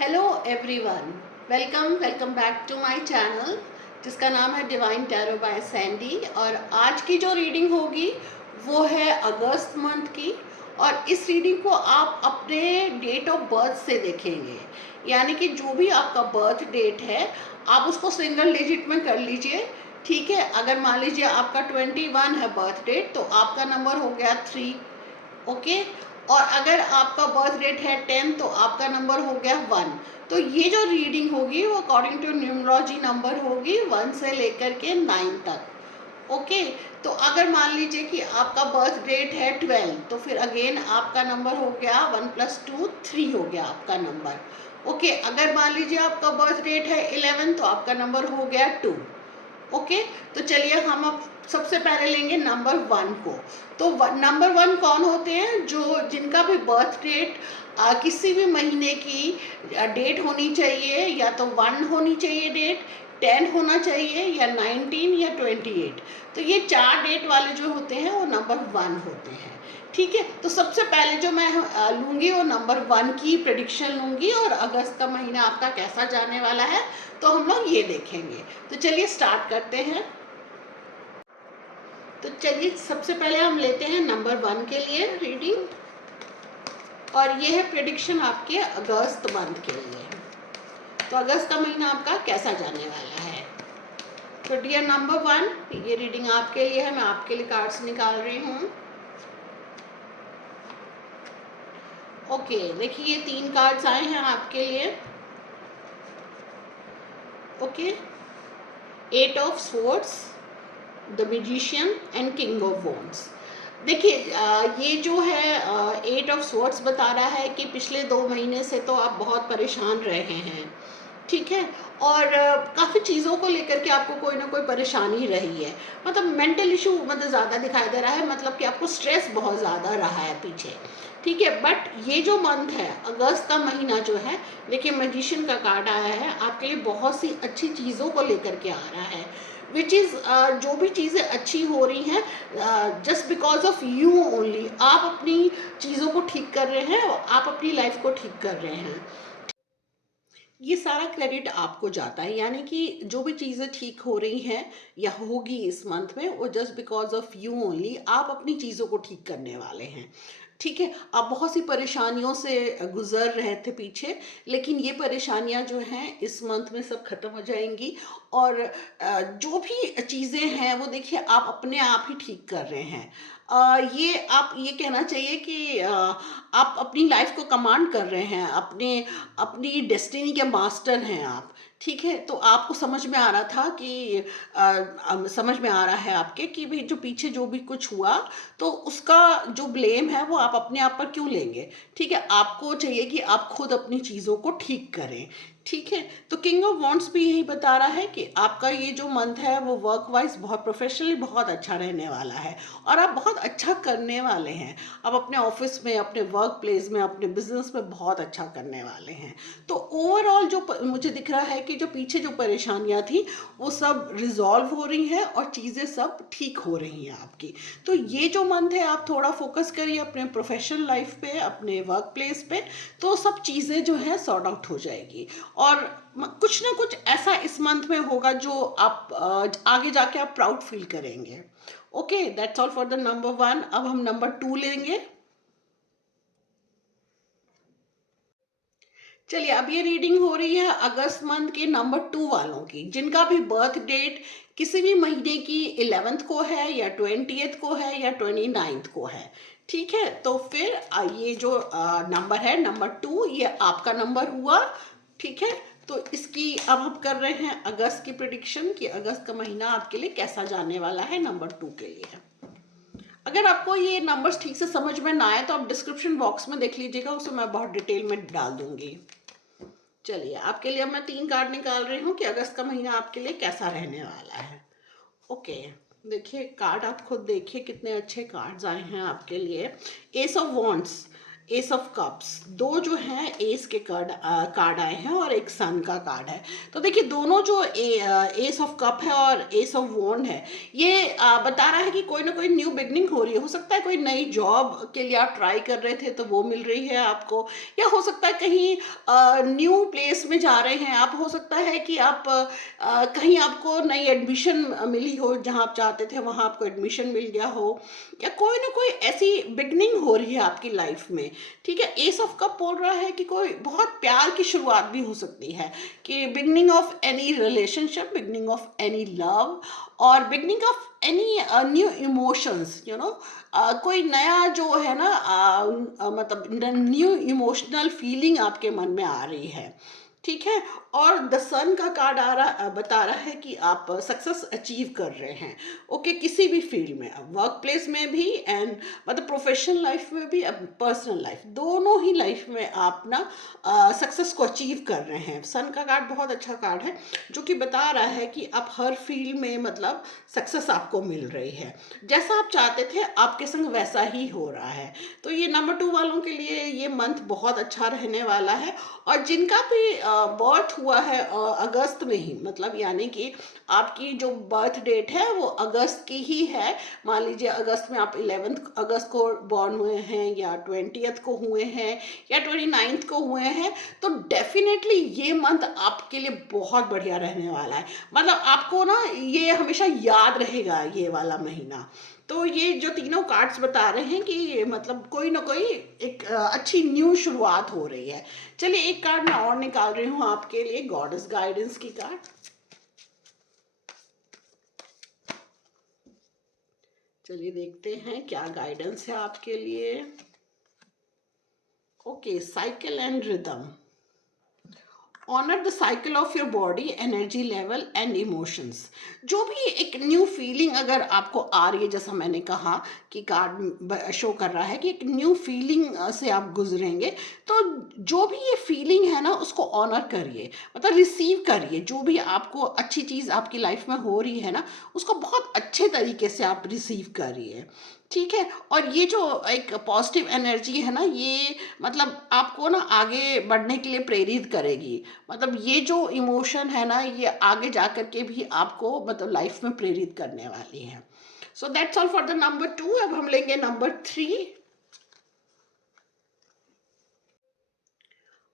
Hello everyone, welcome back to my channel जिसका नाम है डिवाइन टैरो बाय सैंडी। और आज की जो रीडिंग होगी वो है अगस्त मंथ की। और इस रीडिंग को आप अपने डेट ऑफ बर्थ से देखेंगे, यानी कि जो भी आपका बर्थ डेट है आप उसको सिंगल डिजिट में कर लीजिए। ठीक है, अगर मान लीजिए आपका 21 है बर्थ डेट तो आपका नंबर हो गया 3। ओके, और अगर आपका बर्थ डेट है 10 तो आपका नंबर हो गया 1। तो ये जो रीडिंग होगी वो अकॉर्डिंग टू न्यूमरोलॉजी नंबर होगी 1 से लेकर के 9 तक। ओके, तो अगर मान लीजिए कि आपका बर्थ डेट है 12 तो फिर अगेन आपका नंबर हो गया 1 + 2 3 हो गया आपका नंबर। ओके, अगर मान लीजिए आपका बर्थ डेट है 11 तो आपका नंबर हो गया 2। ओके, तो चलिए हम अब सबसे पहले लेंगे नंबर 1 को। तो नंबर 1 कौन होते हैं? जो जिनका भी बर्थ डेट किसी भी महीने की डेट होनी चाहिए, या तो 1 होनी चाहिए डेट, 10 होना चाहिए, या 19 या 28। तो ये 4 डेट वाले जो होते हैं वो नंबर 1 होते हैं। ठीक है, तो सबसे पहले जो मैं लूँगी वो नंबर 1 की प्रेडिक्शन लूँगी और अगस्त का महीना आपका कैसा जाने वाला है तो हम लोग ये देखेंगे। तो चलिए स्टार्ट करते हैं। तो चलिए सबसे पहले हम लेते हैं नंबर 1 के लिए रीडिंग, और ये है प्रेडिक्शन आपके अगस्त मंथ के लिए। तो अगस्त का महीना आपका कैसा जाने वाला है। तो डियर नंबर 1, ये रीडिंग आपके लिए है। मैं आपके लिए कार्ड्स निकाल रही हूँ। ओके, देखिए ये 3 कार्ड्स आए हैं आपके लिए। Okay, 8 of swords, the magician and king of wands. देखिए ये जो है 8 ऑफ स्वॉर्ड्स बता रहा है कि पिछले 2 महीने से तो आप बहुत परेशान रहे हैं। ठीक है, और काफ़ी चीज़ों को लेकर के आपको कोई ना कोई परेशानी रही है। मतलब मेंटल इशू मतलब ज़्यादा दिखाई दे रहा है, मतलब कि आपको स्ट्रेस बहुत ज़्यादा रहा है पीछे। ठीक है, बट ये जो मंथ है अगस्त का महीना जो है, देखिए मैजिशियन का कार्ड आया है, आपके लिए बहुत सी अच्छी चीज़ों को लेकर के आ रहा है। विच इज़ जो भी चीज़ें अच्छी हो रही हैं just because of you only. आप अपनी चीज़ों को ठीक कर रहे हैं, आप अपनी लाइफ को ठीक कर रहे हैं। ये सारा क्रेडिट आपको जाता है, यानी कि जो भी चीज़ें ठीक हो रही हैं या होगी इस मंथ में वो just because of you only. आप अपनी चीज़ों को ठीक करने वाले हैं। ठीक है, आप बहुत सी परेशानियों से गुजर रहे थे पीछे, लेकिन ये परेशानियां जो हैं इस मंथ में सब खत्म हो जाएंगी। और जो भी चीज़ें हैं वो देखिए आप अपने आप ही ठीक कर रहे हैं। ये आप ये कहना चाहिए कि आप अपनी लाइफ को कमांड कर रहे हैं, अपने अपनी डेस्टिनी के मास्टर हैं आप। ठीक है, तो आपको समझ में आ रहा था कि समझ में आ रहा है आपके कि भाई जो पीछे जो भी कुछ हुआ तो उसका जो ब्लेम है वो आप अपने आप पर क्यों लेंगे। ठीक है, आपको चाहिए कि आप खुद अपनी चीज़ों को ठीक करें। ठीक है, तो किंग ऑफ वॉन्ड्स भी यही बता रहा है कि आपका ये जो मंथ है वो वर्क वाइज बहुत प्रोफेशनली बहुत अच्छा रहने वाला है, और आप बहुत अच्छा करने वाले हैं। आप अपने ऑफिस में, अपने वर्क प्लेस में, अपने बिजनेस में बहुत अच्छा करने वाले हैं। तो ओवरऑल जो मुझे दिख रहा है कि जो पीछे जो परेशानियां थी वो सब रिजॉल्व हो रही हैं और चीज़ें सब ठीक हो रही हैं आपकी। तो ये जो मंथ है आप थोड़ा फोकस करिए अपने प्रोफेशनल लाइफ पे, अपने वर्क प्लेस पे, तो सब चीज़ें जो है सॉर्ट आउट हो जाएगी। और कुछ ना कुछ ऐसा इस मंथ में होगा जो आप आगे जाके आप प्राउड फील करेंगे। Okay, that's all for the number 1। अब हम नंबर 2 लेंगे। चलिए, अब ये रीडिंग हो रही है अगस्त मंथ के नंबर 2 वालों की, जिनका भी बर्थ डेट किसी भी महीने की 11th को है, या 20th को है, या 29th को है। ठीक है, तो फिर ये जो नंबर है नंबर 2 ये आपका नंबर हुआ। ठीक है, तो इसकी अब हम कर रहे हैं अगस्त की प्रिडिक्शन कि अगस्त का महीना आपके लिए कैसा जाने वाला है नंबर 2 के लिए। अगर आपको ये नंबर्स ठीक से समझ में ना आए तो आप डिस्क्रिप्शन बॉक्स में देख लीजिएगा, उसमें मैं बहुत डिटेल में डाल दूंगी। चलिए, आपके लिए मैं 3 कार्ड निकाल रही हूँ कि अगस्त का महीना आपके लिए कैसा रहने वाला है। ओके, देखिए कार्ड आप खुद देखिए कितने अच्छे कार्ड्स आए हैं आपके लिए। S of wands, S of cups, दो जो हैं एस के कार्ड आए हैं और एक सन का कार्ड है। तो देखिए दोनों जो एस ऑफ कप है और एस ऑफ वॉन्ड है, ये बता रहा है कि कोई ना कोई न्यू बिगनिंग हो रही है। हो सकता है कोई नई जॉब के लिए आप ट्राई कर रहे थे तो वो मिल रही है आपको, या हो सकता है कहीं न्यू प्लेस में जा रहे हैं आप। हो सकता है कि आप कहीं आपको नई एडमिशन मिली हो, जहाँ आप चाहते थे वहाँ आपको एडमिशन मिल गया हो, या कोई ना कोई ऐसी बिगनिंग हो रही है आपकी लाइफ में। ठीक है, एस ऑफ कप बोल रहा है कि कोई बहुत प्यार की शुरुआत भी हो सकती है, कि beginning of any relationship, beginning of any love, और beginning of any new emotions, you know. कोई नया जो है ना मतलब न्यू इमोशनल फीलिंग आपके मन में आ रही है। ठीक है, और द सन का कार्ड बता रहा है कि आप सक्सेस अचीव कर रहे हैं। ओके, किसी भी फील्ड में, वर्क प्लेस में भी एंड मतलब प्रोफेशनल लाइफ में भी, पर्सनल लाइफ, दोनों ही लाइफ में आप ना सक्सेस को अचीव कर रहे हैं। सन का कार्ड बहुत अच्छा कार्ड है, जो कि बता रहा है कि आप हर फील्ड में मतलब सक्सेस आपको मिल रही है, जैसा आप चाहते थे आपके संग वैसा ही हो रहा है। तो ये नंबर 2 वालों के लिए ये मंथ बहुत अच्छा रहने वाला है। और जिनका भी बर्थ हुआ है अगस्त में ही, मतलब यानी कि आपकी जो बर्थ डेट है वो अगस्त की ही है, मान लीजिए अगस्त में आप 11 अगस्त को बॉर्न हुए हैं, या 20 को हुए हैं, या 29 को हुए हैं, तो डेफिनेटली ये मंथ आपके लिए बहुत बढ़िया रहने वाला है। मतलब आपको ना ये हमेशा याद रहेगा ये वाला महीना। तो ये जो तीनों कार्ड्स बता रहे हैं कि मतलब कोई ना कोई एक अच्छी न्यू शुरुआत हो रही है। चलिए एक कार्ड मैं और निकाल रही हूँ आपके लिए, गॉडेस गाइडेंस की कार्ड। चलिए देखते हैं क्या गाइडेंस है आपके लिए। Okay, cycle and rhythm. Honour the cycle of your body, energy level and emotions. जो भी एक न्यू फीलिंग अगर आपको आ रही है, जैसा मैंने कहा कि कार्ड शो कर रहा है कि एक न्यू फीलिंग से आप गुजरेंगे, तो जो भी ये फीलिंग है ना उसको ऑनर करिए, मतलब रिसीव करिए। जो भी आपको अच्छी चीज़ आपकी लाइफ में हो रही है ना, उसको बहुत अच्छे तरीके से आप रिसीव करिए। ठीक है, और ये जो एक पॉजिटिव एनर्जी है ना, ये मतलब आपको ना आगे बढ़ने के लिए प्रेरित करेगी। मतलब ये जो इमोशन है ना, ये आगे जा कर के भी आपको मतलब लाइफ में प्रेरित करने वाली है। So that's all for the number 2। अब हम लेंगे नंबर 3।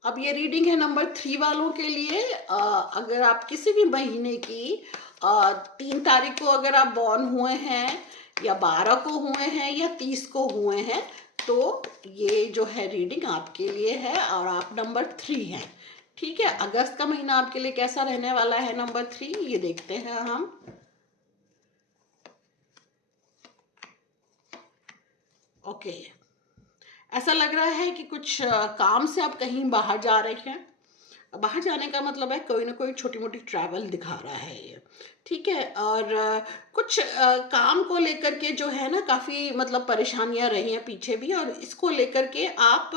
अब ये रीडिंग है नंबर 3 वालों के लिए। अगर आप किसी भी महीने की 3 तारीख को अगर आप बॉर्न हुए हैं, या 12 को हुए हैं, या 30 को हुए हैं, तो ये जो है रीडिंग आपके लिए है और आप नंबर 3 हैं। ठीक है, अगस्त का महीना आपके लिए कैसा रहने वाला है नंबर 3, ये देखते हैं हम। ओके, ऐसा लग रहा है कि कुछ काम से आप कहीं बाहर जा रहे हैं। बाहर जाने का मतलब है कोई ना कोई छोटी मोटी ट्रैवल दिखा रहा है ये। ठीक है, और कुछ काम को लेकर के जो है ना काफ़ी मतलब परेशानियां रही हैं पीछे भी, और इसको लेकर के आप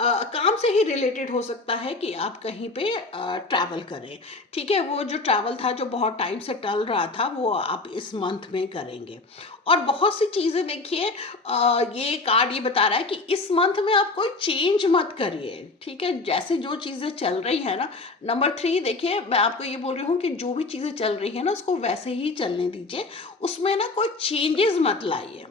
काम से ही रिलेटेड हो सकता है कि आप कहीं पे ट्रैवल करें। ठीक है, वो जो ट्रैवल था जो बहुत टाइम से टल रहा था, वो आप इस मंथ में करेंगे। और बहुत सी चीज़ें देखिए, ये कार्ड ये बता रहा है कि इस मंथ में आप कोई चेंज मत करिए। ठीक है, जैसे जो चीज़ें चल रही है ना, नंबर 3 देखिए, मैं आपको ये बोल रही हूँ कि जो भी चीज़ें चल रही है ना उसको वैसे ही चलने दीजिए, उसमें ना कोई चेंजेस मत लाइए।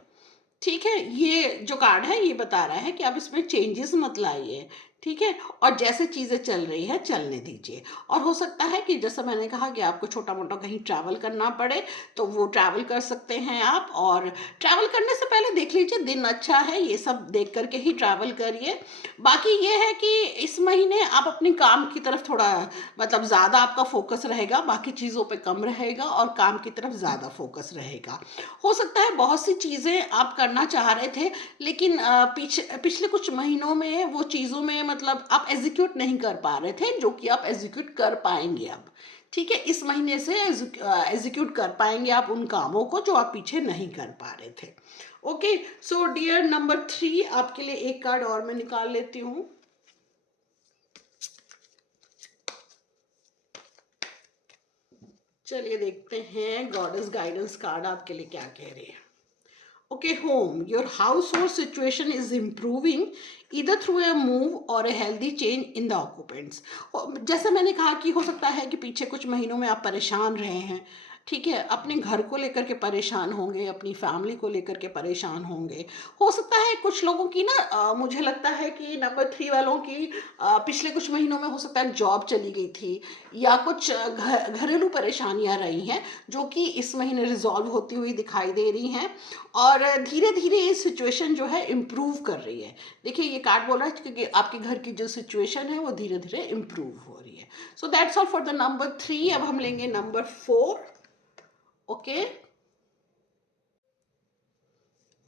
ठीक है, ये जो कार्ड है ये बता रहा है कि आप इसमें चेंजेस मत लाइए। ठीक है, और जैसे चीज़ें चल रही है चलने दीजिए। और हो सकता है कि जैसा मैंने कहा कि आपको छोटा मोटा कहीं ट्रैवल करना पड़े, तो वो ट्रैवल कर सकते हैं आप। और ट्रैवल करने से पहले देख लीजिए दिन अच्छा है, ये सब देख करके ही ट्रैवल करिए। बाकी ये है कि इस महीने आप अपने काम की तरफ थोड़ा मतलब ज़्यादा आपका फोकस रहेगा, बाकी चीज़ों पे कम रहेगा और काम की तरफ ज़्यादा फोकस रहेगा। हो सकता है बहुत सी चीज़ें आप करना चाह रहे थे, लेकिन पिछले कुछ महीनों में वो चीज़ों में मतलब आप एग्जीक्यूट नहीं कर पा रहे थे, जो कि आप एग्जीक्यूट कर पाएंगे अब। ठीक है, इस महीने से एग्जीक्यूट कर पाएंगे आप उन कामों को जो आप पीछे नहीं कर पा रहे थे। ओके, सो डियर नंबर 3, आपके लिए एक कार्ड और मैं निकाल लेती हूँ। चलिए देखते हैं गॉडेस गाइडेंस कार्ड आपके लिए क्या कह रही है। Okay, home. Your household situation is improving either through a move or a healthy change in the occupants. जैसे मैंने कहा कि हो सकता है कि पीछे कुछ महीनों में आप परेशान रहे हैं, ठीक है, अपने घर को लेकर के परेशान होंगे, अपनी फैमिली को लेकर के परेशान होंगे। हो सकता है कुछ लोगों की ना मुझे लगता है कि नंबर 3 वालों की पिछले कुछ महीनों में हो सकता है जॉब चली गई थी, या कुछ घरेलू परेशानियां रही हैं जो कि इस महीने रिजॉल्व होती हुई दिखाई दे रही हैं, और धीरे धीरे ये सिचुएशन जो है इम्प्रूव कर रही है। देखिए ये कार्ड बोल रहा है कि आपके घर की जो सिचुएशन है वो धीरे धीरे इम्प्रूव हो रही है। So that's all for the number 3। अब हम लेंगे नंबर 4। Okay,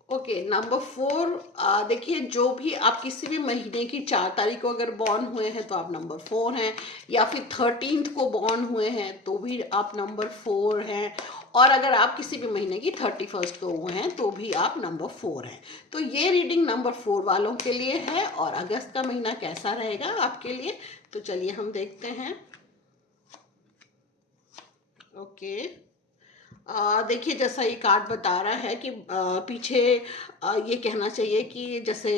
okay, number 4। देखिए जो भी आप किसी भी महीने की 4 तारीख को अगर बॉर्न हुए हैं तो आप नंबर 4 हैं, या फिर 13th को बॉर्न हुए हैं तो भी आप नंबर 4 हैं, और अगर आप किसी भी महीने की 31st को हुए हैं तो भी आप नंबर 4 हैं। तो ये रीडिंग नंबर 4 वालों के लिए है। और अगस्त का महीना कैसा रहेगा आपके लिए, तो चलिए हम देखते हैं। ओके, देखिए जैसा ये कार्ड बता रहा है कि पीछे ये कहना चाहिए कि जैसे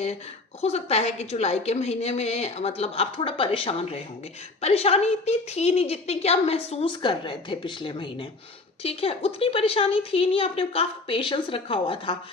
हो सकता है कि जुलाई के महीने में मतलब आप थोड़ा परेशान रहे होंगे। परेशानी इतनी थी नहीं जितनी कि आप महसूस कर रहे थे पिछले महीने, ठीक है, उतनी परेशानी थी नहीं, आपने काफ़ी पेशेंस रखा हुआ था।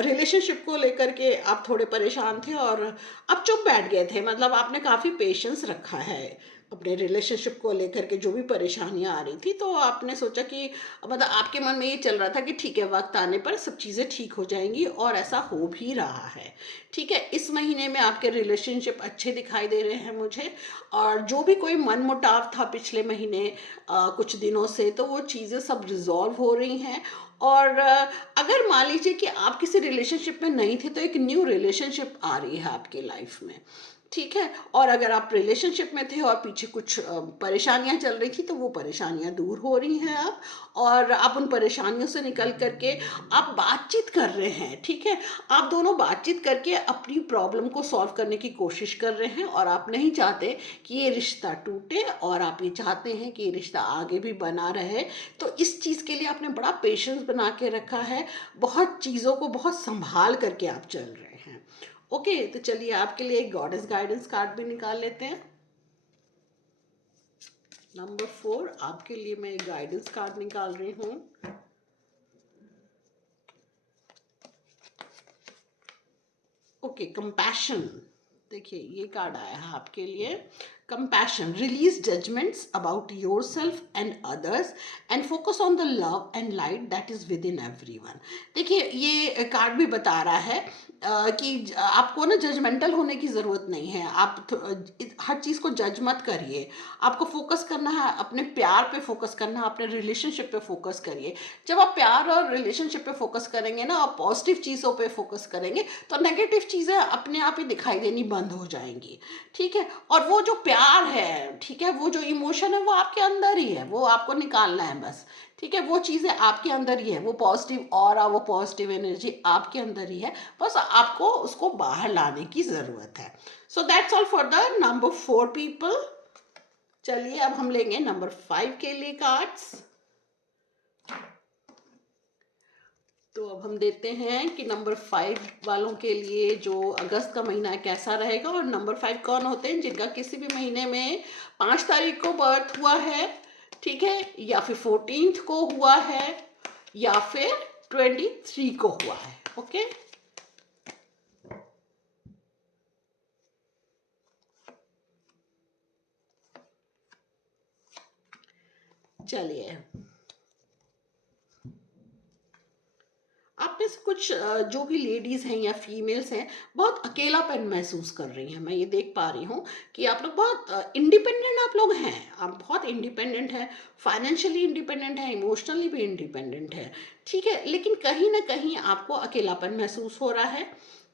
रिलेशनशिप को लेकर के आप थोड़े परेशान थे और आप चुप बैठ गए थे, मतलब आपने काफ़ी पेशेंस रखा है अपने रिलेशनशिप को लेकर के। जो भी परेशानियां आ रही थी तो आपने सोचा कि मतलब आपके मन में ये चल रहा था कि ठीक है वक्त आने पर सब चीज़ें ठीक हो जाएंगी, और ऐसा हो भी रहा है, ठीक है। इस महीने में आपके रिलेशनशिप अच्छे दिखाई दे रहे हैं मुझे, और जो भी कोई मनमुटाव था पिछले महीने कुछ दिनों से, तो वो चीज़ें सब रिजॉल्व हो रही हैं। और अगर मान लीजिए कि आप किसी रिलेशनशिप में नहीं थे तो एक न्यू रिलेशनशिप आ रही है आपकी लाइफ में, ठीक है। और अगर आप रिलेशनशिप में थे और पीछे कुछ परेशानियां चल रही थी तो वो परेशानियां दूर हो रही हैं आप, और आप उन परेशानियों से निकल करके आप बातचीत कर रहे हैं, ठीक है। आप दोनों बातचीत करके अपनी प्रॉब्लम को सॉल्व करने की कोशिश कर रहे हैं, और आप नहीं चाहते कि ये रिश्ता टूटे, और आप ये चाहते हैं कि ये रिश्ता आगे भी बना रहे। तो इस चीज़ के लिए आपने बड़ा पेशेंस बना के रखा है, बहुत चीज़ों को बहुत संभाल करके आप चल रहे हैं। ओके, तो चलिए आपके लिए एक गॉडेस गाइडेंस कार्ड भी निकाल लेते हैं। नंबर 4 आपके लिए मैं एक गाइडेंस कार्ड निकाल रही हूँ। Okay, compassion. देखिए ये कार्ड आया है आपके लिए। Compassion, release judgements about yourself and others and focus on the love and light that is within everyone. देखिए ये कार्ड भी बता रहा है कि आपको ना जजमेंटल होने की ज़रूरत नहीं है। आप हर चीज़ को जज मत करिए। आपको फोकस करना है अपने प्यार पे, फोकस करना है अपने रिलेशनशिप पे, फोकस करिए। जब आप प्यार और रिलेशनशिप पे फोकस करेंगे ना, आप पॉजिटिव चीज़ों पे फोकस करेंगे, तो नेगेटिव चीज़ें अपने आप ही दिखाई देनी बंद हो जाएंगी, ठीक है। और वो जो प्यार है, ठीक है, वो जो इमोशन है वो आपके अंदर ही है, वो आपको निकालना है बस, ठीक है। वो चीज़ें आपके अंदर ही है, वो पॉजिटिव ऑरा, वो पॉजिटिव एनर्जी आपके अंदर ही है, बस आपको उसको बाहर लाने की ज़रूरत है। So that's all for the number 4 people. चलिए अब हम लेंगे नंबर 5 के लिए कार्ड्स। तो अब हम देते हैं कि नंबर 5 वालों के लिए जो अगस्त का महीना है कैसा रहेगा। और नंबर 5 कौन होते हैं, जिनका किसी भी महीने में 5 तारीख को बर्थ हुआ है, ठीक है, या फिर 14th को हुआ है, या फिर 23 को हुआ है। ओके, चलिए आप में से कुछ जो भी लेडीज़ हैं या फीमेल्स हैं बहुत अकेलापन महसूस कर रही हैं। मैं ये देख पा रही हूँ कि आप लोग बहुत इंडिपेंडेंट आप लोग हैं, आप बहुत इंडिपेंडेंट हैं, फाइनेंशियली इंडिपेंडेंट हैं, इमोशनली भी इंडिपेंडेंट है, ठीक है। लेकिन कहीं ना कहीं आपको अकेलापन महसूस हो रहा है,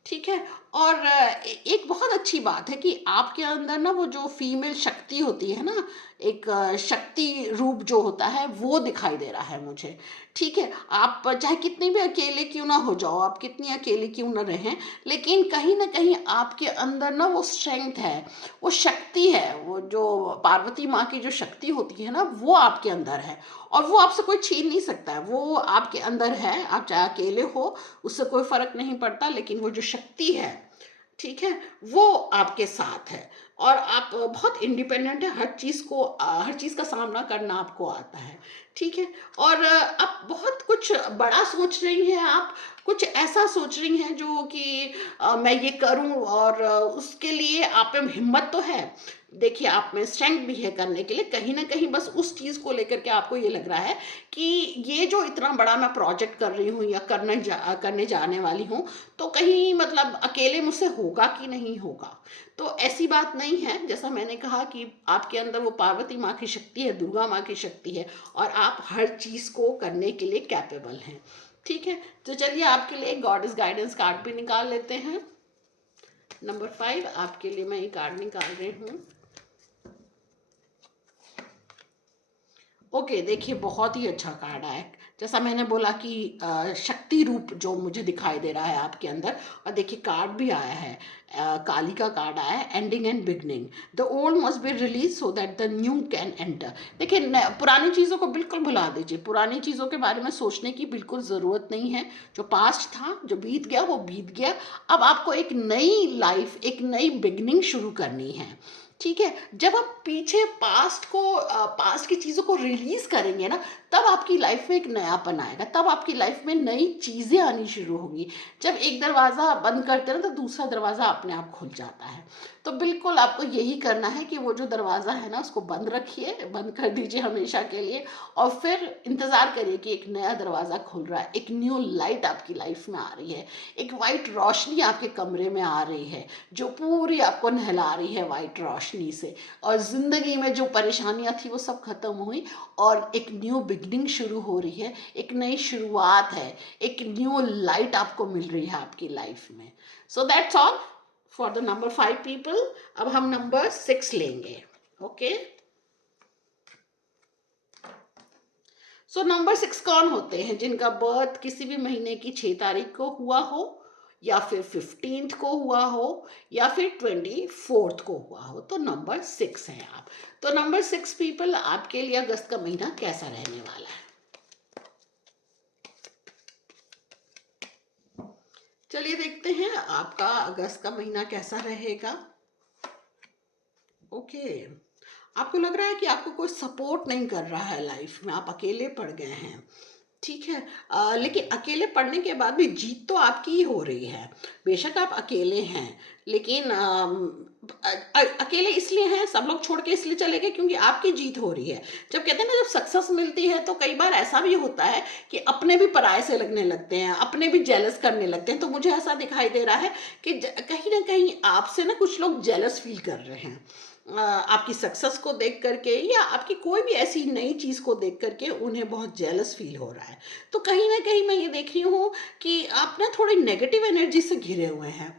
ठीक है। और एक बहुत अच्छी बात है कि आपके अंदर ना वो जो फीमेल शक्ति होती है ना, एक शक्ति रूप जो होता है वो दिखाई दे रहा है मुझे। ठीक है, आप चाहे कितने भी अकेले क्यों ना हो जाओ, आप कितनी अकेले क्यों ना रहें, लेकिन कहीं ना कहीं आपके अंदर ना वो स्ट्रेंथ है, वो शक्ति है, वो जो पार्वती माँ की जो शक्ति होती है ना वो आपके अंदर है। और वो आपसे कोई छीन नहीं सकता है, वो आपके अंदर है, आप चाहे अकेले हो उससे कोई फर्क नहीं पड़ता, लेकिन वो जो शक्ति है, ठीक है, वो आपके साथ है। और आप बहुत इंडिपेंडेंट है, हर चीज़ को हर चीज़ का सामना करना आपको आता है। ठीक है, और आप बहुत कुछ बड़ा सोच रही हैं, आप कुछ ऐसा सोच रही हैं जो कि मैं ये करूं, और उसके लिए आप में हिम्मत तो है, देखिए आप में स्ट्रेंथ भी है करने के लिए। कहीं ना कहीं बस उस चीज़ को लेकर के आपको ये लग रहा है कि ये जो इतना बड़ा मैं प्रोजेक्ट कर रही हूँ या करने जाने वाली हूँ, तो कहीं मतलब अकेले मुझसे होगा कि नहीं होगा। तो ऐसी बात नहीं है, जैसा मैंने कहा कि आपके अंदर वो पार्वती माँ की शक्ति है, दुर्गा माँ की शक्ति है, और आप हर चीज़ को करने के लिए कैपेबल हैं। ठीक है, तो चलिए आपके लिए गॉडेस गाइडेंस कार्ड भी निकाल लेते हैं। नंबर 5 आपके लिए मैं ये कार्ड निकाल रही हूँ। ओके, देखिए बहुत ही अच्छा कार्ड आया। जैसा मैंने बोला कि शक्ति रूप जो मुझे दिखाई दे रहा है आपके अंदर, और देखिए कार्ड भी आया है, काली का कार्ड आया है, ending and beginning. The old must be release so that the new can enter. देखिए पुरानी चीज़ों को बिल्कुल भुला दीजिए, पुरानी चीज़ों के बारे में सोचने की बिल्कुल ज़रूरत नहीं है। जो पास्ट था, जो बीत गया वो बीत गया। अब आपको एक नई लाइफ, एक नई बिगनिंग शुरू करनी है। ठीक है, जब आप पीछे पास्ट की चीज़ों को रिलीज करेंगे ना, तब आपकी लाइफ में एक नयापन आएगा, तब आपकी लाइफ में नई चीज़ें आनी शुरू होंगी। जब एक दरवाज़ा बंद करते हैं ना, तो दूसरा दरवाज़ा अपने आप खुल जाता है। तो बिल्कुल आपको यही करना है कि वो जो दरवाज़ा है ना उसको बंद रखिए, बंद कर दीजिए हमेशा के लिए, और फिर इंतज़ार करिए कि एक नया दरवाज़ा खुल रहा है, एक न्यू लाइट आपकी लाइफ में आ रही है, एक वाइट रोशनी आपके कमरे में आ रही है, जो पूरी आपको नहला रही है वाइट रोशनी से। और ज़िंदगी में जो परेशानियां थी वो सब खत्म हुई, और एक न्यू बिगनिंग शुरू हो रही है, एक नई शुरुआत है, एक न्यू लाइट आपको मिल रही है आपकी लाइफ में। So that's all for the number 5 people. अब हम नंबर 6 लेंगे। ओके, सो नंबर 6 कौन होते हैं? जिनका बर्थ किसी भी महीने की 6 तारीख को हुआ हो, या फिर 15th को हुआ हो, या फिर 24th को हुआ हो, तो नंबर 6 है आप। तो नंबर 6 पीपल, आपके लिए अगस्त का महीना कैसा रहने वाला है? चलिए देखते हैं आपका अगस्त का महीना कैसा रहेगा। ओके, आपको लग रहा है कि आपको कोई सपोर्ट नहीं कर रहा है लाइफ में, आप अकेले पड़ गए हैं। ठीक है, लेकिन अकेले पढ़ने के बाद भी जीत तो आपकी ही हो रही है। बेशक आप अकेले हैं, लेकिन अकेले इसलिए हैं, सब लोग छोड़ के इसलिए चले गए क्योंकि आपकी जीत हो रही है। जब कहते हैं ना, जब सक्सेस मिलती है तो कई बार ऐसा भी होता है कि अपने भी पराये से लगने लगते हैं, अपने भी जेलस करने लगते हैं। तो मुझे ऐसा दिखाई दे रहा है कि कहीं ना कहीं आपसे ना कुछ लोग जेलस फील कर रहे हैं, आपकी सक्सेस को देख करके, या आपकी कोई भी ऐसी नई चीज़ को देख करके उन्हें बहुत जेलस फील हो रहा है। तो कहीं ना कहीं मैं ये देख रही हूँ कि आप ना थोड़ी नेगेटिव एनर्जी से घिरे हुए हैं।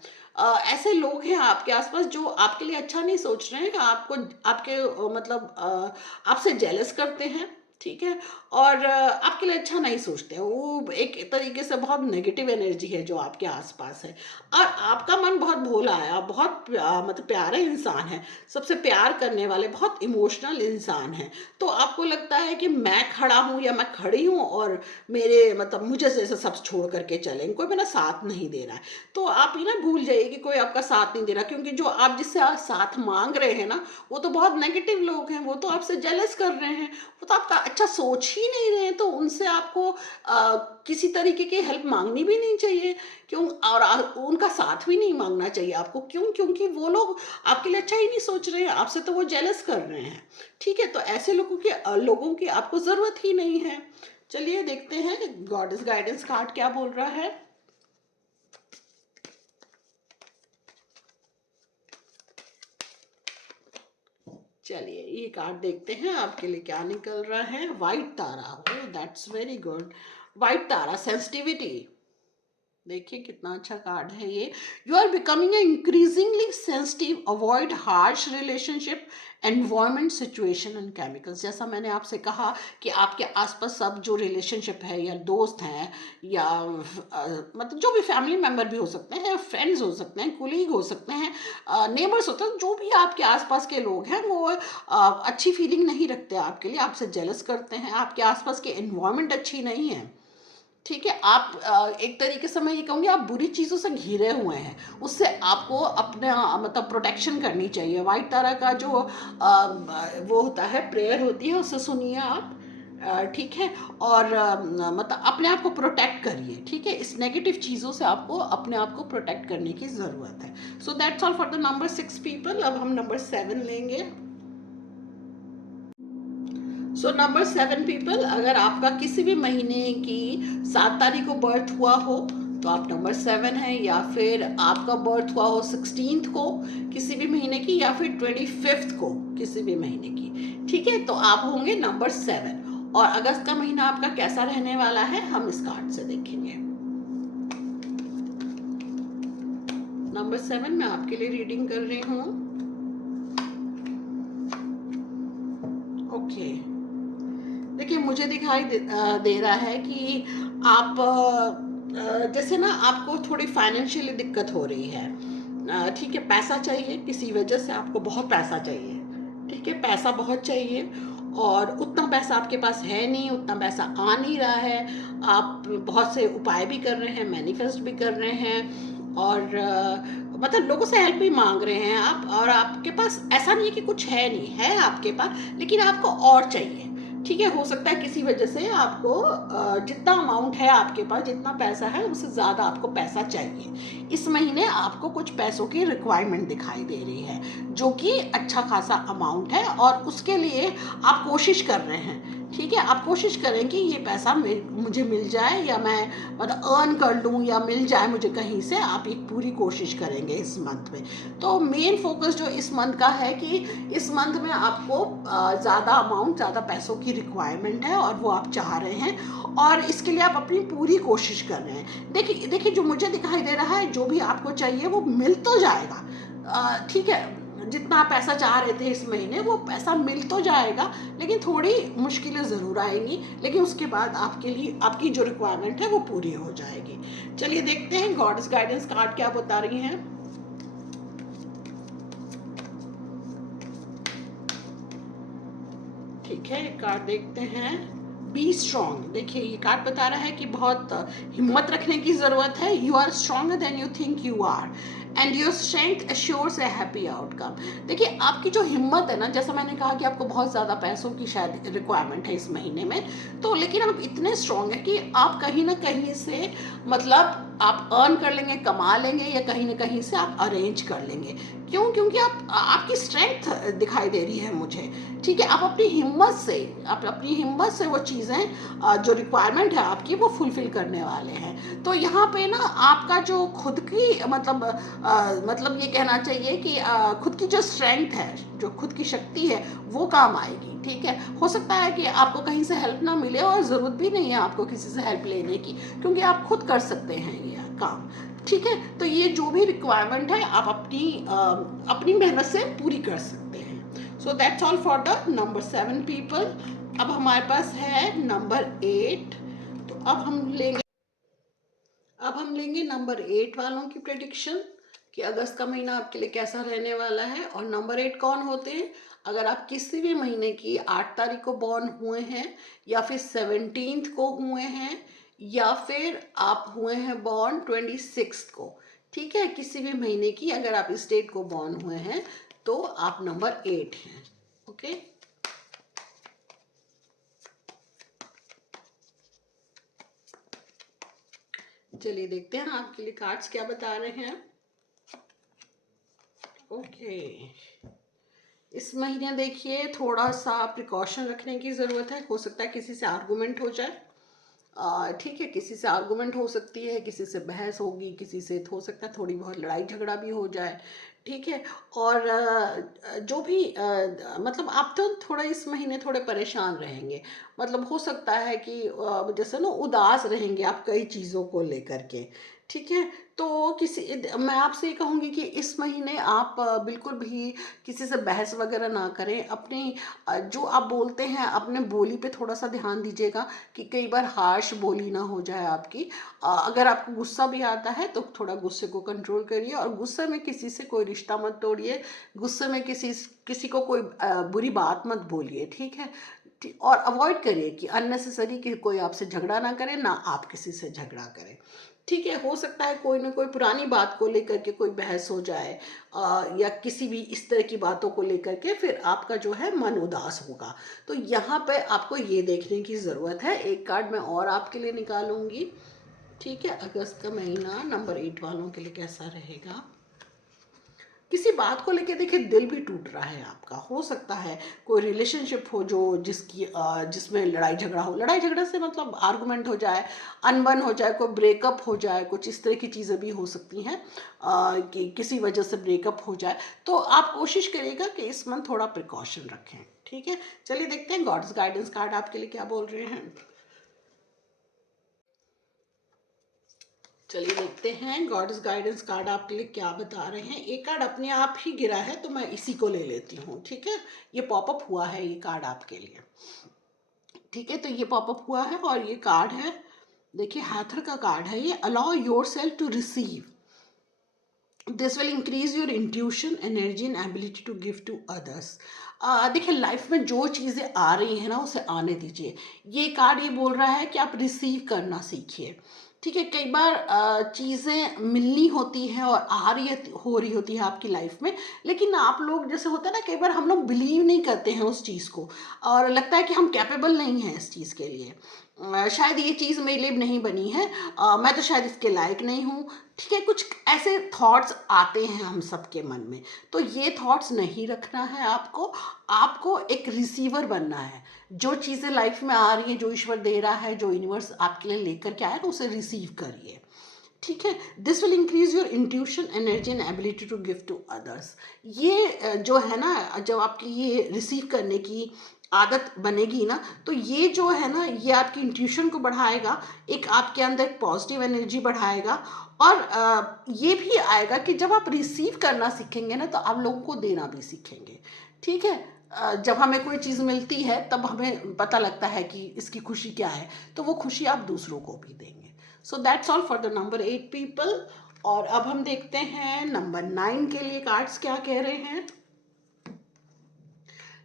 ऐसे लोग हैं आपके आसपास जो आपके लिए अच्छा नहीं सोच रहे हैं, आपको आपके मतलब आपसे जेलस करते हैं। ठीक है, और आपके लिए अच्छा नहीं सोचते हैं, वो एक तरीके से बहुत नेगेटिव एनर्जी है जो आपके आसपास है। और आपका मन बहुत भोला है, आप बहुत मतलब प्यारे इंसान हैं, सबसे प्यार करने वाले, बहुत इमोशनल इंसान हैं। तो आपको लगता है कि मैं खड़ा हूँ या मैं खड़ी हूँ, और मेरे मतलब मुझे जैसे सब छोड़ करके चलेंगे, कोई मेरा साथ नहीं दे रहा है। तो आप ये ना भूल जाइए कि कोई आपका साथ नहीं दे रहा, क्योंकि जो आप जिससे आप साथ मांग रहे हैं ना, वो तो बहुत नेगेटिव लोग हैं, वो तो आपसे जेलस कर रहे हैं, वो तो आपका अच्छा सोच ही नहीं रहे हैं। तो उनसे आपको किसी तरीके की हेल्प मांगनी भी नहीं चाहिए, क्यों, और उनका साथ भी नहीं मांगना चाहिए आपको। क्यों? क्योंकि वो लोग आपके लिए अच्छा ही नहीं सोच रहे हैं, आपसे तो वो जेलस कर रहे हैं। ठीक है, तो ऐसे लोगों की आपको ज़रूरत ही नहीं है। चलिए देखते हैं गॉडेस गाइडेंस कार्ड क्या बोल रहा है। चलिए ये कार्ड देखते हैं आपके लिए क्या निकल रहा है। White Tara, oh that's very good. White Tara, sensitivity. देखिए कितना अच्छा कार्ड है ये। You are becoming increasingly sensitive, avoid harsh relationship, environment, situation and chemicals. जैसा मैंने आपसे कहा कि आपके आसपास सब जो रिलेशनशिप है, या दोस्त हैं, या मतलब जो भी फैमिली मेम्बर भी हो सकते हैं, फ्रेंड्स हो सकते हैं, कुलीग हो सकते हैं, नेबर्स होते हैं, जो भी आपके आसपास के लोग हैं वो अच्छी फीलिंग नहीं रखते आपके लिए, आपसे जेलस करते हैं, आपके आसपास की एनवायरमेंट अच्छी नहीं है। ठीक है, आप एक तरीके से मैं ये कहूँगी आप बुरी चीज़ों से घिरे हुए हैं, उससे आपको अपने मतलब प्रोटेक्शन करनी चाहिए। वाइट तारा का जो वो होता है, प्रेयर होती है, उससे सुनिए आप। ठीक है, और मतलब अपने आप को प्रोटेक्ट करिए। ठीक है, इस नेगेटिव चीज़ों से आपको अपने आप को प्रोटेक्ट करने की ज़रूरत है। So that's all for the number 6 people. अब हम नंबर 7 लेंगे। सो नंबर 7 पीपल, अगर आपका किसी भी महीने की 7 तारीख को बर्थ हुआ हो तो आप नंबर 7 है, या फिर आपका बर्थ हुआ हो 16th को किसी भी महीने की, या फिर 25th को किसी भी महीने की, ठीक है, तो आप होंगे नंबर 7। और अगस्त का महीना आपका कैसा रहने वाला है हम इस कार्ड से देखेंगे। नंबर 7 मैं आपके लिए रीडिंग कर रही हूँ। ओके, देखिए मुझे दिखाई दे रहा है कि आप जैसे ना आपको थोड़ी फाइनेंशियली दिक्कत हो रही है। ठीक है, पैसा चाहिए, किसी वजह से आपको बहुत पैसा चाहिए। ठीक है, पैसा बहुत चाहिए, और उतना पैसा आपके पास है नहीं, उतना पैसा आ नहीं रहा है। आप बहुत से उपाय भी कर रहे हैं, मैनिफेस्ट भी कर रहे हैं, और मतलब लोगों से हेल्प भी मांग रहे हैं आप, और आपके पास ऐसा नहीं है कि कुछ है नहीं है आपके पास, लेकिन आपको और चाहिए। ठीक है, हो सकता है किसी वजह से आपको जितना अमाउंट है आपके पास, जितना पैसा है उससे ज़्यादा आपको पैसा चाहिए। इस महीने आपको कुछ पैसों की रिक्वायरमेंट दिखाई दे रही है, जो कि अच्छा खासा अमाउंट है, और उसके लिए आप कोशिश कर रहे हैं। ठीक है, आप कोशिश करें कि ये पैसा मुझे मिल जाए, या मैं मतलब अर्न कर लूँ, या मिल जाए मुझे कहीं से। आप एक पूरी कोशिश करेंगे इस मंथ में। तो मेन फोकस जो इस मंथ का है कि इस मंथ में आपको ज़्यादा अमाउंट, ज़्यादा पैसों की रिक्वायरमेंट है, और वो आप चाह रहे हैं, और इसके लिए आप अपनी पूरी कोशिश कर रहे हैं। देखिए देखिए, जो मुझे दिखाई दे रहा है, जो भी आपको चाहिए वो मिल तो जाएगा। ठीक है, जितना आप पैसा चाह रहे थे इस महीने, वो पैसा मिल तो जाएगा, लेकिन थोड़ी मुश्किलें ज़रूर आएंगी, लेकिन उसके बाद आपके लिए आपकी जो रिक्वायरमेंट है वो पूरी हो जाएगी। चलिए देखते हैं गॉड्स गाइडेंस कार्ड क्या बता रही हैं। ठीक है, कार्ड देखते हैं। Be strong. देखिए ये कार्ड बता रहा है कि बहुत हिम्मत रखने की ज़रूरत है। You are stronger than you think you are, and your strength assures a happy outcome. देखिए आपकी जो हिम्मत है ना, जैसा मैंने कहा कि आपको बहुत ज़्यादा पैसों की शायद रिक्वायरमेंट है इस महीने में, तो लेकिन आप इतने स्ट्रॉन्ग हैं कि आप कहीं ना कहीं से मतलब आप अर्न कर लेंगे, कमा लेंगे, या कहीं ना कहीं से आप अरेंज कर लेंगे। क्यों? क्योंकि आपकी स्ट्रेंथ दिखाई दे रही है मुझे। ठीक है, आप अपनी हिम्मत से वो चीज़ें जो रिक्वायरमेंट है आपकी, वो फुलफिल करने वाले हैं। तो यहाँ पे ना आपका जो खुद की मतलब ये कहना चाहिए कि खुद की जो स्ट्रेंथ है, जो खुद की शक्ति है, वो काम आएगी। ठीक है, हो सकता है कि आपको कहीं से हेल्प ना मिले, और ज़रूरत भी नहीं है आपको किसी से हेल्प लेने की, क्योंकि आप खुद कर सकते हैं ये काम। ठीक है, तो ये जो भी रिक्वायरमेंट है आप अपनी मेहनत से पूरी कर सकते हैं। So that's all for the number 7 people. अब हमारे पास है नंबर 8। तो अब हम लेंगे नंबर 8 वालों की प्रेडिक्शन, कि अगस्त का महीना आपके लिए कैसा रहने वाला है। और नंबर 8 कौन होते हैं? अगर आप किसी भी महीने की 8 तारीख को बॉर्न हुए हैं, या फिर 17th को हुए हैं, या फिर आप हुए हैं बॉर्न 26 को। ठीक है, किसी भी महीने की अगर आप इस डेट को बॉर्न हुए हैं तो आप नंबर 8 हैं। ओके, चलिए देखते हैं आपके लिए कार्ड्स क्या बता रहे हैं। ओके, इस महीने देखिए थोड़ा सा प्रिकॉशन रखने की ज़रूरत है। हो सकता है किसी से आर्गूमेंट हो जाए। ठीक है, किसी से आर्गूमेंट हो सकती है, किसी से बहस होगी, किसी से हो सकता है थोड़ी बहुत लड़ाई झगड़ा भी हो जाए। ठीक है, और जो भी मतलब आप तो थोड़ा इस महीने थोड़े परेशान रहेंगे। मतलब हो सकता है कि जैसे ना उदास रहेंगे आप कई चीज़ों को लेकर के। ठीक है? तो मैं आपसे ये कहूँगी कि इस महीने आप बिल्कुल भी किसी से बहस वगैरह ना करें। अपनी जो आप बोलते हैं अपने बोली पे थोड़ा-सा ध्यान दीजिएगा कि कई बार हार्श बोली ना हो जाए आपकी। अगर आपको गुस्सा भी आता है तो थोड़ा गुस्से को कंट्रोल करिए और गुस्से में किसी से कोई रिश्ता मत तोड़िए। गुस्से में किसी को कोई बुरी बात मत बोलिए, ठीक है? और अवॉइड करिए कि अननेसेसरी कि कोई आपसे झगड़ा ना करे, ना आप किसी से झगड़ा करें। ठीक है, हो सकता है कोई ना कोई पुरानी बात को लेकर के कोई बहस हो जाए, या किसी भी इस तरह की बातों को लेकर के फिर आपका जो है मन उदास होगा। तो यहाँ पे आपको ये देखने की ज़रूरत है। एक कार्ड मैं और आपके लिए निकालूंगी। ठीक है, अगस्त का महीना नंबर 8 वालों के लिए कैसा रहेगा? किसी बात को लेके देखिए दिल भी टूट रहा है आपका। हो सकता है कोई रिलेशनशिप हो जो जिसमें लड़ाई झगड़ा हो। लड़ाई झगड़ा से मतलब आर्गुमेंट हो जाए, अनबन हो जाए, कोई ब्रेकअप हो जाए, कुछ इस तरह की चीज़ें भी हो सकती हैं कि किसी वजह से ब्रेकअप हो जाए। तो आप कोशिश करिएगा कि इस मंथ थोड़ा प्रिकॉशन रखें। ठीक है, चलिए देखते हैं गॉड्स गाइडेंस कार्ड आपके लिए क्या बोल रहे हैं। चलिए देखते हैं गॉड्स गाइडेंस कार्ड आपके लिए क्या बता रहे हैं। एक कार्ड अपने आप ही गिरा है तो मैं इसी को ले लेती हूँ। ठीक है, ये पॉपअप हुआ है ये कार्ड आपके लिए। ठीक है, तो ये पॉपअप हुआ है और ये कार्ड है, देखिए हैथर का कार्ड है ये। Allow yourself to receive, this will increase your intuition, energy and ability to give to others. देखिए लाइफ में जो चीज़ें आ रही हैं ना उसे आने दीजिए। ये कार्ड ये बोल रहा है कि आप रिसीव करना सीखिए। ठीक है, कई बार चीज़ें मिलनी होती हैं और हो रही होती है आपकी लाइफ में, लेकिन आप लोग जैसे होता है ना, कई बार हम लोग बिलीव नहीं करते हैं उस चीज़ को और लगता है कि हम कैपेबल नहीं हैं इस चीज़ के लिए। शायद ये चीज़ मेरे लिए नहीं बनी है, मैं तो शायद इसके लायक नहीं हूँ। ठीक है, कुछ ऐसे थॉट्स आते हैं हम सबके मन में। तो ये थॉट्स नहीं रखना है आपको। आपको एक रिसीवर बनना है। जो चीज़ें लाइफ में आ रही हैं, जो ईश्वर दे रहा है, जो यूनिवर्स आपके लिए लेकर के आया ना, उसे रिसीव करिए। ठीक है, this will increase your intuition, energy and ability to give to others. ये जो है ना, जब आपकी ये रिसीव करने की आदत बनेगी ना, तो ये जो है ना, ये आपकी इंट्यूशन को बढ़ाएगा, एक आपके अंदर एक पॉजिटिव एनर्जी बढ़ाएगा। और ये भी आएगा कि जब आप रिसीव करना सीखेंगे ना, तो आप लोगों को देना भी सीखेंगे। ठीक है, जब हमें कोई चीज़ मिलती है तब हमें पता लगता है कि इसकी खुशी क्या है, तो वो खुशी आप दूसरों को भी देंगे। So that's all for the number 8 people. और अब हम देखते हैं नंबर 9 के लिए कार्ड्स क्या कह रहे हैं।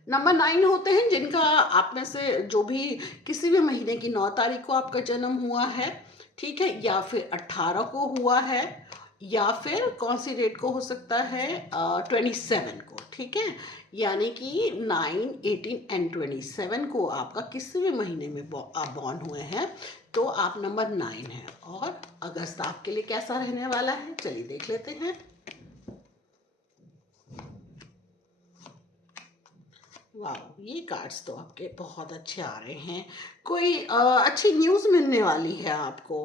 नंबर 9 होते हैं जिनका आप में से जो भी किसी भी महीने की 9 तारीख को आपका जन्म हुआ है, ठीक है, या फिर 18 को हुआ है, या फिर कौन सी डेट को हो सकता है, 27 को। ठीक है, यानी कि 9, 18 एंड 27 को आपका किसी भी महीने में आप बॉर्न हुए हैं तो आप नंबर 9 हैं। और अगस्त आपके लिए कैसा रहने वाला है, चलिए देख लेते हैं। वाह, ये कार्ड्स तो आपके बहुत अच्छे आ रहे हैं। कोई अच्छी न्यूज़ मिलने वाली है आपको।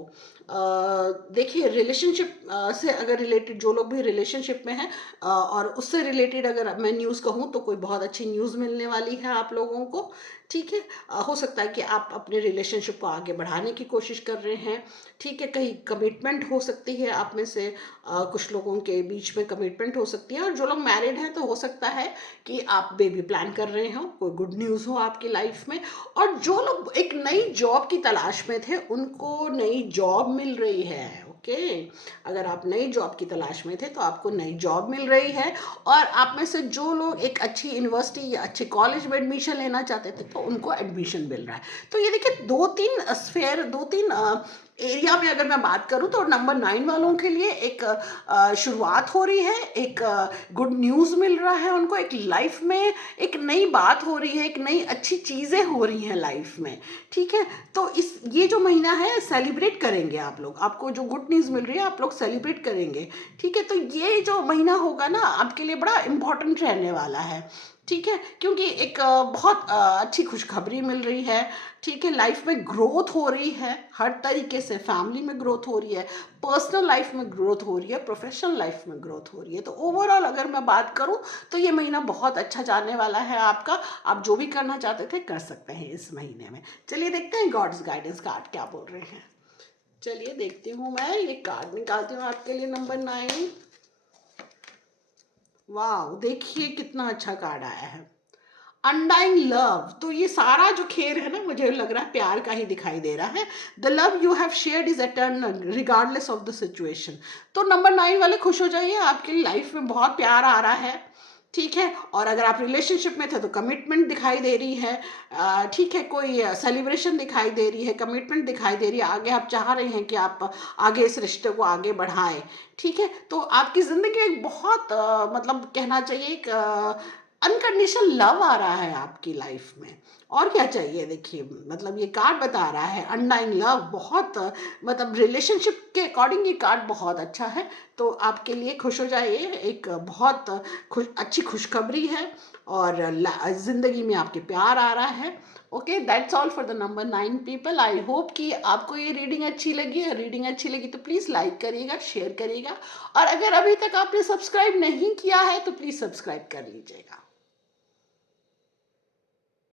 देखिए रिलेशनशिप से अगर रिलेटेड जो लोग भी रिलेशनशिप में हैं, और उससे रिलेटेड अगर मैं न्यूज़ कहूँ तो कोई बहुत अच्छी न्यूज़ मिलने वाली है आप लोगों को। ठीक है, हो सकता है कि आप अपने रिलेशनशिप को आगे बढ़ाने की कोशिश कर रहे हैं। ठीक है, कहीं कमिटमेंट हो सकती है आप में से, कुछ लोगों के बीच में कमिटमेंट हो सकती है। और जो लोग मैरिड हैं तो हो सकता है कि आप बेबी प्लान कर रहे हो, कोई गुड न्यूज़ हो आपकी लाइफ में। और जो लोग एक नई जॉब की तलाश में थे उनको नई जॉब मिल रही है। ओके, अगर आप नई जॉब की तलाश में थे तो आपको नई जॉब मिल रही है। और आप में से जो लोग एक अच्छी यूनिवर्सिटी या अच्छे कॉलेज में एडमिशन लेना चाहते थे तो उनको एडमिशन मिल रहा है। तो ये देखिए 2-3 एरिया में अगर मैं बात करूं तो नंबर 9 वालों के लिए एक शुरुआत हो रही है, एक गुड न्यूज़ मिल रहा है उनको, एक लाइफ में एक नई बात हो रही है, एक नई अच्छी चीज़ें हो रही हैं लाइफ में। ठीक है, तो ये जो महीना है सेलिब्रेट करेंगे आप लोग, आपको जो गुड न्यूज़ मिल रही है आप लोग सेलिब्रेट करेंगे। ठीक है, तो ये जो महीना होगा ना आपके लिए बड़ा इम्पोर्टेंट रहने वाला है। ठीक है, क्योंकि एक बहुत अच्छी खुशखबरी मिल रही है। ठीक है, लाइफ में ग्रोथ हो रही है हर तरीके से, फैमिली में ग्रोथ हो रही है, पर्सनल लाइफ में ग्रोथ हो रही है, प्रोफेशनल लाइफ में ग्रोथ हो रही है। तो ओवरऑल अगर मैं बात करूं तो ये महीना बहुत अच्छा जाने वाला है आपका। आप जो भी करना चाहते थे कर सकते हैं इस महीने में। चलिए देखते हैं गॉड्स गाइडेंस कार्ड क्या बोल रहे हैं। चलिए देखती हूँ, मैं ये कार्ड निकालती हूँ आपके लिए नंबर 9। वाह, देखिए कितना अच्छा कार्ड आया है, अनडाइंग लव। तो ये सारा जो खेल है ना, मुझे लग रहा है प्यार का ही दिखाई दे रहा है। The love you have shared is eternal regardless of the situation. तो नंबर 9 वाले खुश हो जाइए, आपकी लाइफ में बहुत प्यार आ रहा है, ठीक है। और अगर आप रिलेशनशिप में थे तो कमिटमेंट दिखाई दे रही है, ठीक है, कोई सेलिब्रेशन दिखाई दे रही है, कमिटमेंट दिखाई दे रही है, आगे आप चाह रहे हैं कि आप आगे इस रिश्ते को आगे बढ़ाएं, ठीक है। तो आपकी ज़िंदगी एक बहुत मतलब कहना चाहिए एक अनकंडीशनल लव आ रहा है आपकी लाइफ में। और क्या चाहिए, देखिए मतलब ये कार्ड बता रहा है अनडाइंग लव, बहुत मतलब रिलेशनशिप के अकॉर्डिंग ये कार्ड बहुत अच्छा है। तो आपके लिए खुश हो जाइए, एक बहुत अच्छी खुशखबरी है, और ज़िंदगी में आपके प्यार आ रहा है। Okay, that's all for the number 9 people. I hope कि आपको ये रीडिंग अच्छी लगी है। रीडिंग अच्छी लगी तो प्लीज़ लाइक करिएगा, शेयर करिएगा, और अगर अभी तक आपने सब्सक्राइब नहीं किया है तो प्लीज़ सब्सक्राइब कर लीजिएगा।